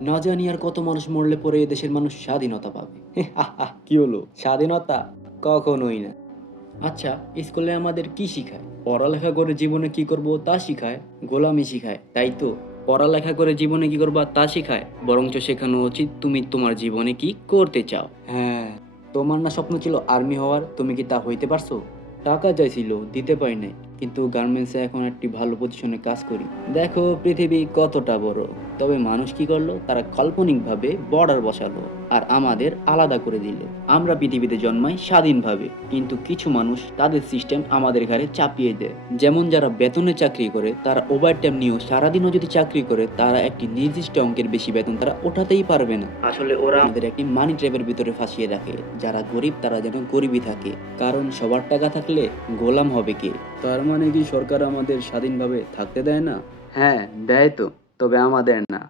না জানি আর কত মানুষ মরলে পরে এদেশের মানুষ স্বাধীনতা পাবে। কি হলো? স্বাধীনতা? কখনোই না। আচ্ছা, স্কুলে আমাদের কি শিখায়? পড়ালেখা করে জীবনে কি করব তা শিখায়, গোলামি শিখায়, তাই তো? পড়ালেখা করে জীবনে কি করবা তা শিখায়, বরঞ্চ শেখানো উচিত তুমি তোমার জীবনে কি করতে চাও। হ্যাঁ, তোমার না স্বপ্ন ছিল আর্মি হওয়ার, তুমি কি তা হইতে পারছো? টাকা চাইছিল, দিতে পারি নাই। কিন্তু গার্মেন্টসে এখন একটি ভালো পজিশনে কাজ করি। দেখো পৃথিবী কতটা বড়। তবে মানুষ কি করলো? তারা কাল্পনিকভাবে বর্ডার বসালো আর আমাদের আলাদা করে দিল। আমরা পৃথিবীতে জন্মাই স্বাধীনভাবে, কিন্তু কিছু মানুষ তাদের সিস্টেম আমাদের ঘাড়ে চাপিয়ে দেয়। যেমন যারা বেতনে চাকরি করে তারা ওভারটাইম নিয়েও সারাদিনও যদি চাকরি করে তারা একটি নির্দিষ্ট অঙ্কের বেশি বেতন তারা ওঠাতেই পারবে না। আসলে ওরা আমাদের একটি মানি ট্র্যাপের ভিতরে ফাঁসিয়ে রাখে। যারা গরিব তারা যেন গরিবই থাকে, কারণ সবার টাকা থাকলে গোলাম হবে কে? তার মানে কি সরকার আমাদের স্বাধীনভাবে থাকতে দেয় না? হ্যাঁ, দেয় তো, তবে আমাদের না।